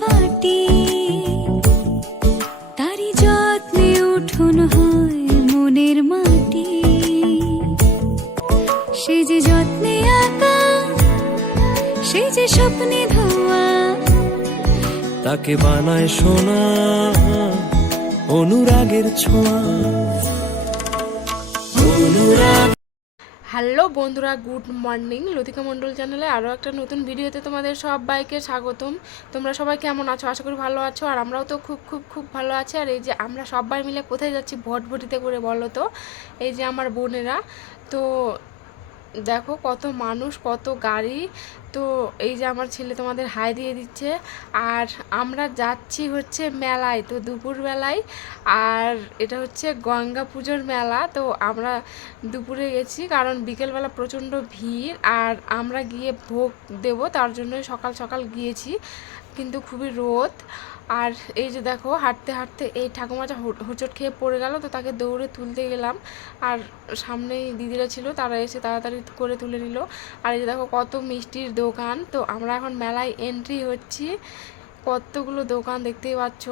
পাটি, তারি যত্নে উঠোন হয় মনের মাটি। সে যে যত্নে আঁকা, সে যে স্বপ্নে ধোয়া, তাকে বানায় সোনা অনুরাগের ছোঁয়া। অনুরাগ। হ্যালো বন্ধুরা, গুড মর্নিং। লতিকা মণ্ডল চ্যানেলে আরও একটা নতুন ভিডিওতে তোমাদের সবাইকে স্বাগতম। তোমরা সবাই কেমন আছো? আশা করি ভালো আছো, আর আমরাও তো খুব খুব খুব ভালো আছি। আর এই যে আমরা সবাই মিলে কোথায় যাচ্ছি ভটভটিতে করে বলো তো? এই যে আমার বোনেরা, তো দেখো কত মানুষ, কত গাড়ি। তো এই যে আমার ছেলে তোমাদের হাই দিয়ে দিচ্ছে, আর আমরা যাচ্ছি হচ্ছে মেলায়, তো দুপুরবেলায়। আর এটা হচ্ছে গঙ্গা পুজোর মেলা। তো আমরা দুপুরে গেছি কারণ বিকেলবেলা প্রচণ্ড ভিড়, আর আমরা গিয়ে ভোগ দেব তার জন্য সকাল সকাল গিয়েছি, কিন্তু খুবই রোদ। আর এই যে দেখো হাঁটতে হাঁটতে এই ঠাকুমাটা হোঁচট খেয়ে পড়ে গেল, তো তাকে দৌড়ে তুলতে গেলাম। আর সামনেই দিদিরা ছিল, তারা এসে তাড়াতাড়ি করে তুলে নিল। আর এই যে দেখো কত মিষ্টির দোকান। তো আমরা এখন মেলায় এন্ট্রি হচ্ছি, কতগুলো দোকান দেখতেই পাচ্ছ।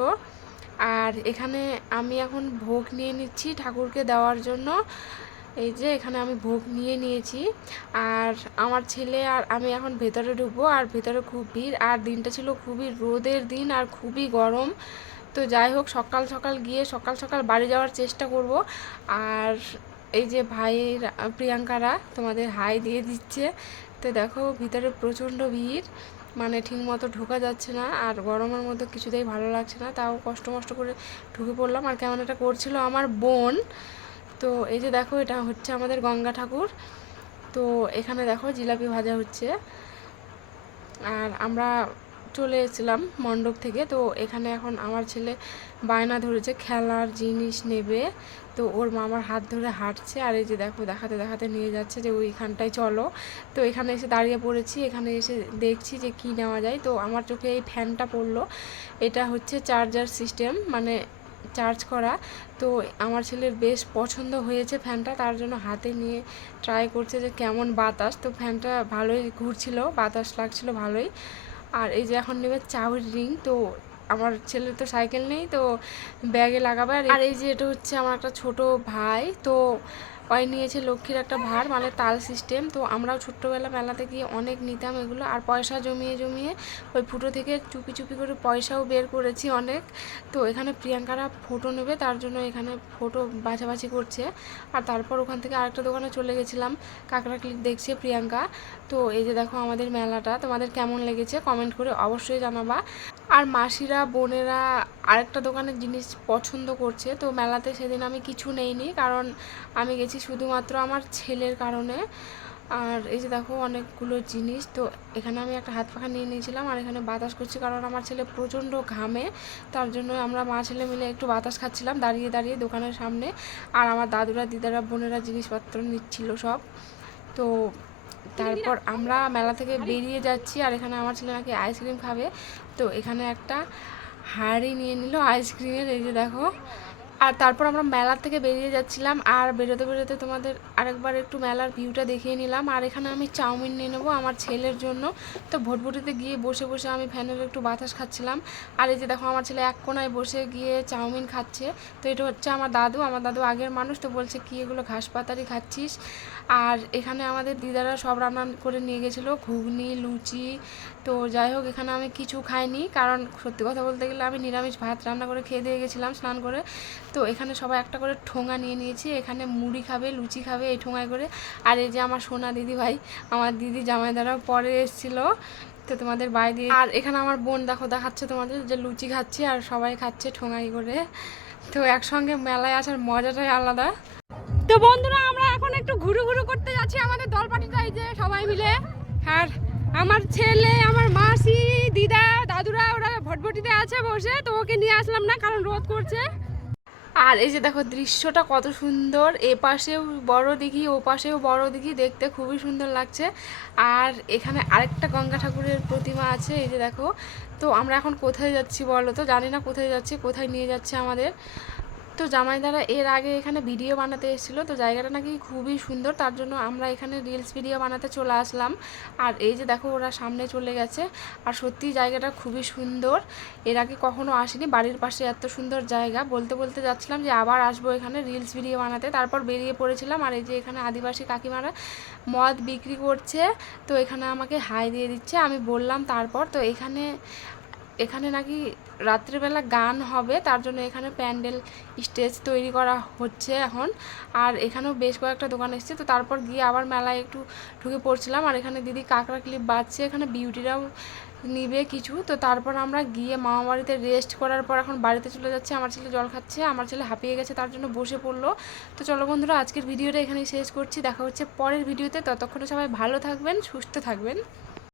আর এখানে আমি এখন ভোগ নিয়ে নিচ্ছি ঠাকুরকে দেওয়ার জন্য। এই যে এখানে আমি ভোগ নিয়ে নিয়েছি, আর আমার ছেলে আর আমি এখন ভেতরে ঢুকবো। আর ভেতরে খুব ভিড়, আর দিনটা ছিল খুবই রোদের দিন আর খুবই গরম। তো যাই হোক, সকাল সকাল গিয়ে সকাল সকাল বাড়ি যাওয়ার চেষ্টা করব। আর এই যে ভাইয়ের প্রিয়াঙ্কারা তোমাদের হাই দিয়ে দিচ্ছে। তো দেখো ভিতরে প্রচণ্ড ভিড়, মানে ঠিক মতো ঢোকা যাচ্ছে না, আর গরমের মধ্যে কিছুতেই ভালো লাগছে না, তাও কষ্ট মষ্ট করে ঢুকে পড়লাম। আর কেমন এটা করছিল আমার বোন। তো এই যে দেখো এটা হচ্ছে আমাদের গঙ্গা ঠাকুর। তো এখানে দেখো জিলাপি ভাজা হচ্ছে, আর আমরা চলে এসেছিলাম মণ্ডপ থেকে। তো এখানে এখন আমার ছেলে বায়না ধরেছে খেলার জিনিস নেবে, তো ওর মামার হাত ধরে হাঁটছে। আর এই যে দেখো দেখাতে দেখাতে নিয়ে যাচ্ছে যে ওইখানটায় চলো। তো এখানে এসে দাঁড়িয়ে পড়েছি, এখানে এসে দেখছি যে কি নেওয়া যায়। তো আমার চোখে এই ফ্যানটা পড়লো, এটা হচ্ছে চার্জার সিস্টেম, মানে চার্জ করা। তো আমার ছেলের বেশ পছন্দ হয়েছে ফ্যানটা, তার জন্য হাতে নিয়ে ট্রাই করছে যে কেমন বাতাস। তো ফ্যানটা ভালোই ঘুরছিল, বাতাস লাগছিল ভালোই। আর এই যে এখন নেবে চাউর রিং। তো আমার ছেলের তো সাইকেল নেই, তো ব্যাগে লাগাবে। আর এই যে এটা হচ্ছে আমার একটা ছোট ভাই, তো ওই নিয়েছে লক্ষ্মীর একটা ভার, মানে তাল সিস্টেম। তো আমরাও ছোট্টবেলা মেলাতে গিয়ে অনেক নিতাম এগুলো, আর পয়সা জমিয়ে জমিয়ে ওই ফুটো থেকে চুপি চুপি করে পয়সাও বের করেছি অনেক। তো এখানে প্রিয়াঙ্কারা ফটো নেবে, তার জন্য এখানে ফটো বাছাবাছি করছে। আর তারপর ওখান থেকে আরেকটা দোকানে চলে গেছিলাম, কাঁকড়া ক্লিক দেখছে প্রিয়াঙ্কা। তো এই যে দেখো আমাদের মেলাটা তোমাদের কেমন লেগেছে কমেন্ট করে অবশ্যই জানাবা। আর মাসিরা বোনেরা আরেকটা দোকানের জিনিস পছন্দ করছে। তো মেলাতে সেদিন আমি কিছু নেইনি, কারণ আমি গেছি শুধুমাত্র আমার ছেলের কারণে। আর এই যে দেখো অনেকগুলো জিনিস। তো এখানে আমি একটা হাত পাখা নিয়ে নিয়েছিলাম, আর এখানে বাতাস করছি কারণ আমার ছেলে প্রচণ্ড ঘামে, তার জন্য আমরা মা ছেলে মিলে একটু বাতাস খাচ্ছিলাম দাঁড়িয়ে দাঁড়িয়ে দোকানের সামনে। আর আমার দাদুরা দিদারা বোনেরা জিনিসপত্র নিচ্ছিল সব। তো তারপর আমরা মেলা থেকে বেরিয়ে যাচ্ছি, আর এখানে আমার ছেলে নাকি আইসক্রিম খাবে। তো এখানে একটা হাঁড়ি নিয়ে নিল আইসক্রিমের, এই যে দেখো। আর তারপর আমরা মেলা থেকে বেরিয়ে যাচ্ছিলাম, আর বেরোতে বেরোতে তোমাদের আরেকবার একটু মেলার ভিউটা দেখিয়ে নিলাম। আর এখানে আমি চাউমিন নিয়ে নেবো আমার ছেলের জন্য। তো ভটভটিতে গিয়ে বসে বসে আমি ফ্যানের একটু বাতাস খাচ্ছিলাম। আর এই যে দেখো আমার ছেলে এক কোনায় বসে গিয়ে চাউমিন খাচ্ছে। তো এটা হচ্ছে আমার দাদু আগের মানুষ, তো বলছে কি এগুলো ঘাস পাতারি খাচ্ছিস। আর এখানে আমাদের দিদারা সব রান্না করে নিয়ে গেছিলো, ঘুগনি লুচি। তো যাই হোক, এখানে আমি কিছু খাইনি, কারণ সত্যি কথা বলতে গেলে আমি নিরামিষ ভাত রান্না করে খেয়ে দিয়ে গেছিলাম স্নান করে। তো এখানে সবাই একটা করে ঠোঙা নিয়ে নিয়েছি, এখানে মুড়ি খাবে লুচি খাবে এই ঠোঙায় করে। আর এই যে আমার সোনা দিদি ভাই, আমার দিদি জামাই দ্বারাও পরে এসেছিলো, তো তোমাদের বাই দিয়ে। আর এখানে আমার বোন দেখো দেখাচ্ছে তোমাদের যে লুচি খাচ্ছি, আর সবাই খাচ্ছে ঠোঙাই করে। তো একসঙ্গে মেলায় আসার মজাটাই আলাদা। তো বন্ধুরা, আমরা এখন একটু ঘুরু ঘুরু করতে যাচ্ছি আমাদের দলপাটিটা, এই যে সবাই মিলে। আর আমার ছেলে, আমার মাসি, দিদা, দাদুরা ওরা ভটভটিতে আছে বসে, তো ওকে নিয়ে আসলাম না কারণ রোদ করছে। আর এই যে দেখো দৃশ্যটা কত সুন্দর, এ পাশেও বড় দিঘি ও পাশেও বড় দিঘি, দেখতে খুবই সুন্দর লাগছে। আর এখানে আরেকটা গঙ্গা ঠাকুরের প্রতিমা আছে, এই যে দেখো। তো আমরা এখন কোথায় যাচ্ছি বলো তো? জানি না কোথায় যাচ্ছি, কোথায় নিয়ে যাচ্ছে আমাদের। তো জামাইদারা এর আগে এখানে ভিডিও বানাতে এসেছিলো, তো জায়গাটা নাকি খুবই সুন্দর, তার জন্য আমরা এখানে রিলস ভিডিও বানাতে চলে আসলাম। আর এই যে দেখো ওরা সামনে চলে গেছে, আর সত্যি জায়গাটা খুবই সুন্দর, এর আগে কখনো আসিনি, বাড়ির পাশে এত সুন্দর জায়গা। বলতে বলতে যাচ্ছিলাম যে আবার আসবো এখানে রিলস ভিডিও বানাতে, তারপর বেরিয়ে পড়েছিলাম। আর এই যে এখানে আদিবাসী কাকিমারা মদ বিক্রি করছে, তো এখানে আমাকে হাই দিয়ে দিচ্ছে, আমি বললাম তারপর। তো এখানে নাকি রাত্রিবেলা গান হবে, তার জন্য এখানে প্যান্ডেল স্টেজ তৈরি করা হচ্ছে এখন। আর এখানেও বেশ কয়েকটা দোকান এসছে, তো তারপর গিয়ে আবার মেলায় একটু ঢুকে পড়ছিলাম। আর এখানে দিদি কাঁকড়া ক্লিপ বাজছে, এখানে বিউটিরাও নিবে কিছু। তো তারপর আমরা গিয়ে মামা বাড়িতে রেস্ট করার পর এখন বাড়িতে চলে যাচ্ছে। আমার ছেলে জল খাচ্ছে, আমার ছেলে হাঁপিয়ে গেছে, তার জন্য বসে পড়লো। তো চলো বন্ধুরা, আজকের ভিডিওটা এখানেই শেষ করছি, দেখা হচ্ছে পরের ভিডিওতে। ততক্ষণে সবাই ভালো থাকবেন, সুস্থ থাকবেন।